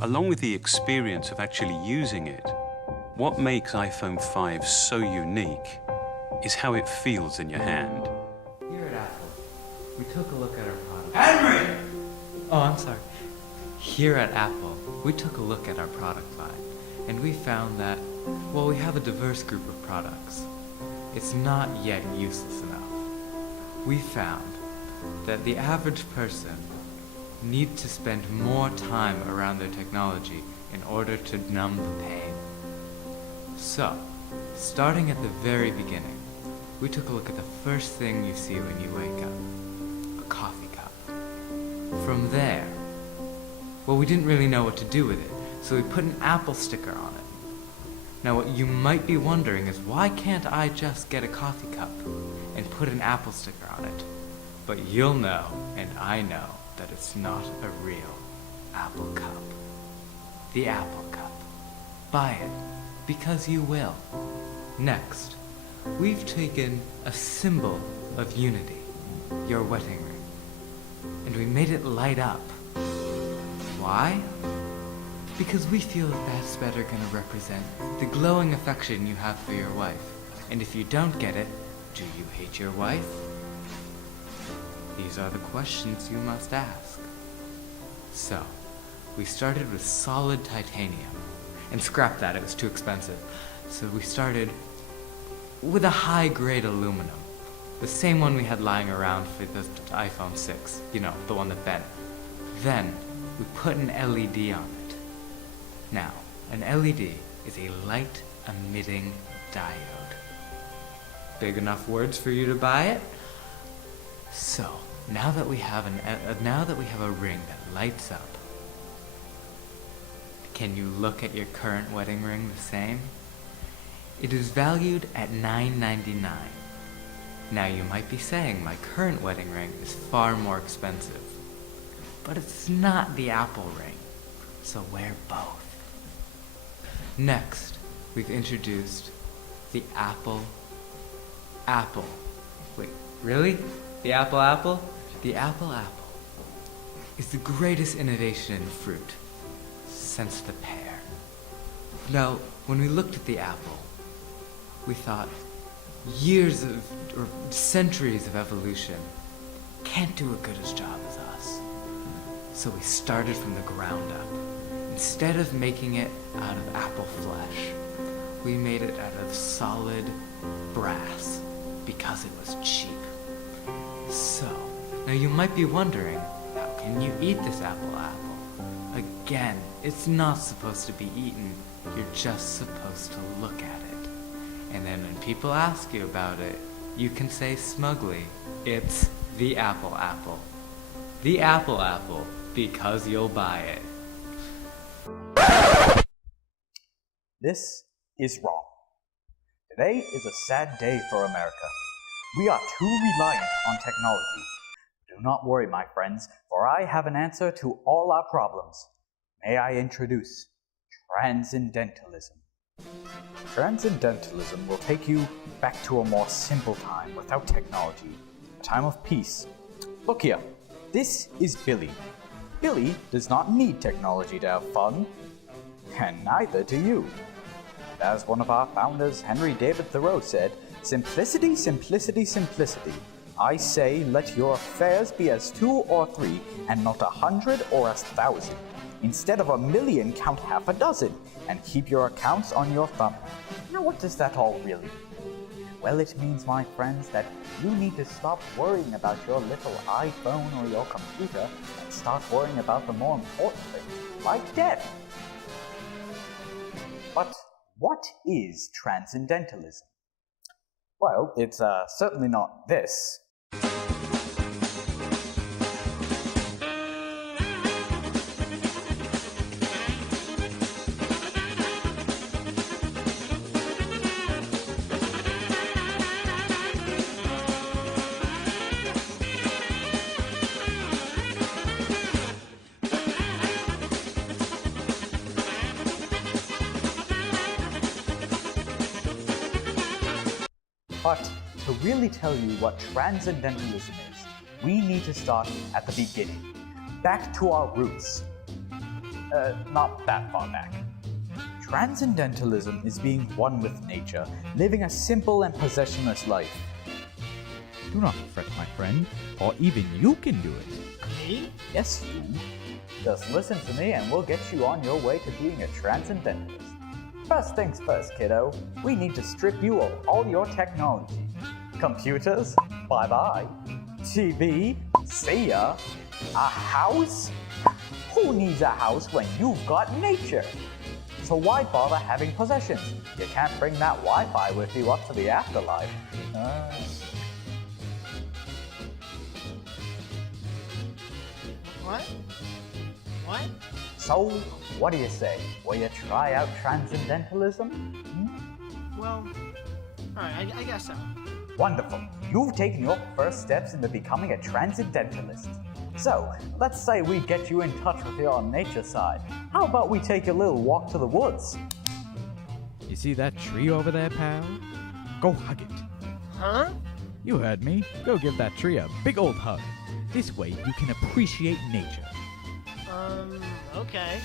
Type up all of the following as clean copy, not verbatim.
Along with the experience of actually using it, what makes iPhone 5 so unique is how it feels in your hand. Here at Apple, we took a look at our product. Henry! Oh, I'm sorry. Here at Apple, we took a look at our product line, and we found that, while we have a diverse group of products, it's not yet useless enough. We found that the average person needs to spend more time around their technology in order to numb the pain. So, starting at the very beginning, we took a look at the first thing you see when you wake up, a coffee cup. From there, well, we didn't really know what to do with it, so we put an Apple sticker on it. Now what you might be wondering is, why can't I just get a coffee cup and put an Apple sticker on it? But you'll know, and I know, that it's not a real Apple cup. The Apple cup. Buy it, because you will. Next, we've taken a symbol of unity, your wedding ring, and we made it light up. Why? Because we feel that that's better gonna represent the glowing affection you have for your wife. And if you don't get it, do you hate your wife? These are the questions you must ask. So, we started with solid titanium. And scrap that, it was too expensive. So we started with a high-grade aluminum. The same one we had lying around for the iPhone 6. You know, the one that bent. Then, we put an LED on it. Now, an LED is a light-emitting diode. Big enough words for you to buy it? So, now that we have a ring that lights up, can you look at your current wedding ring the same? It is valued at $9.99. Now you might be saying my current wedding ring is far more expensive. But it's not the Apple ring, so wear both. Next, we've introduced the Apple. Wait, really? The Apple? The Apple is the greatest innovation in fruit since the pear. Now, when we looked at the apple, we thought centuries of evolution can't do a good as job as us. So we started from the ground up. Instead of making it out of apple flesh, we made it out of solid brass because it was cheap. So, now you might be wondering, how can you eat this apple? Again, it's not supposed to be eaten, you're just supposed to look at it. And then when people ask you about it, you can say smugly, it's the Apple. The Apple, because you'll buy it. This is wrong. Today is a sad day for America. We are too reliant on technology. Do not worry, my friends, for I have an answer to all our problems. May I introduce Transcendentalism. Transcendentalism will take you back to a more simple time without technology, a time of peace. Look here, this is Billy. Billy does not need technology to have fun, and neither do you. And as one of our founders, Henry David Thoreau, said, simplicity, simplicity, simplicity. I say, let your affairs be as 2 or 3, and not 100 or 1,000. Instead of 1,000,000, count half a dozen, and keep your accounts on your thumb. Now, what does that all really mean? Well, it means, my friends, that you need to stop worrying about your little iPhone or your computer, and start worrying about the more important things, like death. But what is Transcendentalism? Well, it's certainly not this. But to really tell you what Transcendentalism is, we need to start at the beginning, back to our roots. not that far back. Transcendentalism is being one with nature, living a simple and possessionless life. Do not fret, my friend, or even you can do it. Me? Yes, you. Just listen to me and we'll get you on your way to being a transcendentalist. First things first, kiddo. We need to strip you of all your technology. Computers? Bye-bye. TV? See ya. A house? Who needs a house when you've got nature? So why bother having possessions? You can't bring that Wi-Fi with you up to the afterlife. What? What? So, what do you say? Will you try out Transcendentalism? Well, alright, I guess so. Wonderful. You've taken your first steps into becoming a Transcendentalist. So, let's say we get you in touch with your nature side. How about we take a little walk to the woods? You see that tree over there, pal? Go hug it. Huh? You heard me. Go give that tree a big old hug. This way you can appreciate nature. Okay.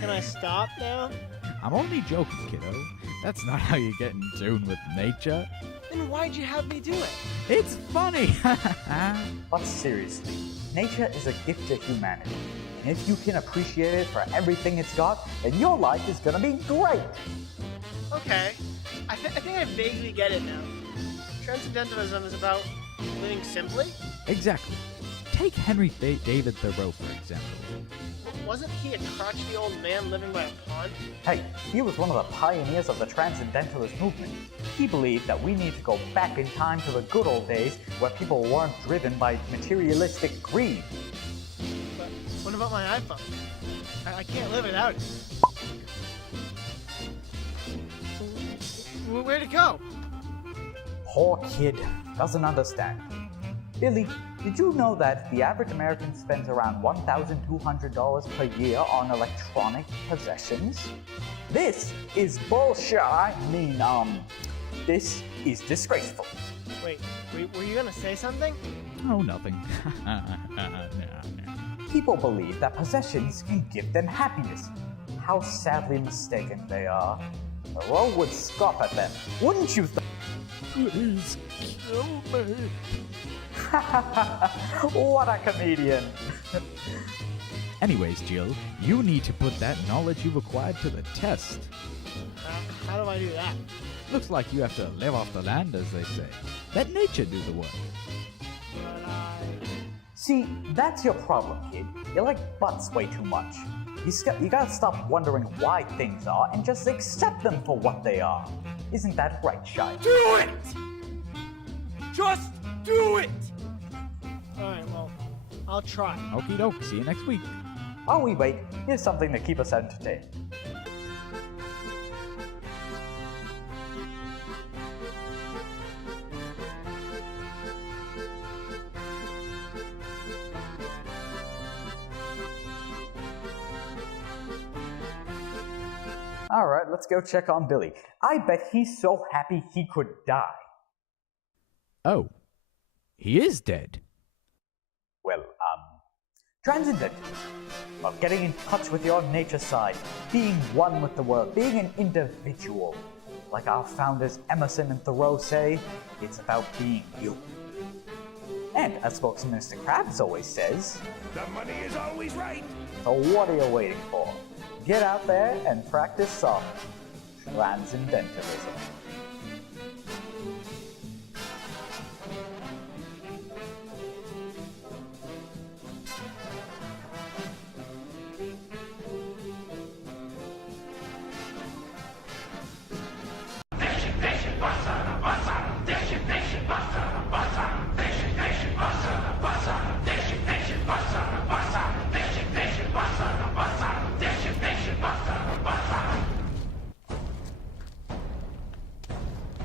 Can I stop now? I'm only joking, kiddo. That's not how you get in tune with nature. Then why'd you have me do it? It's funny! But seriously, nature is a gift to humanity. And if you can appreciate it for everything it's got, then your life is gonna be great! Okay. I think I vaguely get it now. Transcendentalism is about living simply? Exactly. Take Henry David Thoreau, for example. Wasn't he a crotchety old man living by a pond? Hey, he was one of the pioneers of the Transcendentalist movement. He believed that we need to go back in time to the good old days where people weren't driven by materialistic greed. But what about my iPhone? I can't live without it. Where'd it go? Poor kid doesn't understand. Billy, did you know that the average American spends around $1,200 per year on electronic possessions? This is bullshit. This is disgraceful. Wait, were you gonna say something? Oh, nothing. People believe that possessions can give them happiness. How sadly mistaken they are. Thoreau would scoff at them, wouldn't you? Please kill me. What a comedian. Anyways, Jill, you need to put that knowledge you've acquired to the test. How do I do that? Looks like you have to live off the land, as they say. Let nature do the work. But See, that's your problem, kid. You like butts way too much. You gotta stop wondering why things are and just accept them for what they are. Isn't that right, Shy? Do it! Just do it! Alright, well, I'll try. Okie doke, see you next week. While we wait, here's something to keep us entertained. Alright, let's go check on Billy. I bet he's so happy he could die. Oh, he is dead. Well, Transcendentalism. Well, getting in touch with your nature side, being one with the world, being an individual. Like our founders Emerson and Thoreau say, it's about being you. And as spokesman Mr. Krabs always says, The money is always right. so what are you waiting for? Get out there and practice some Transcendentalism.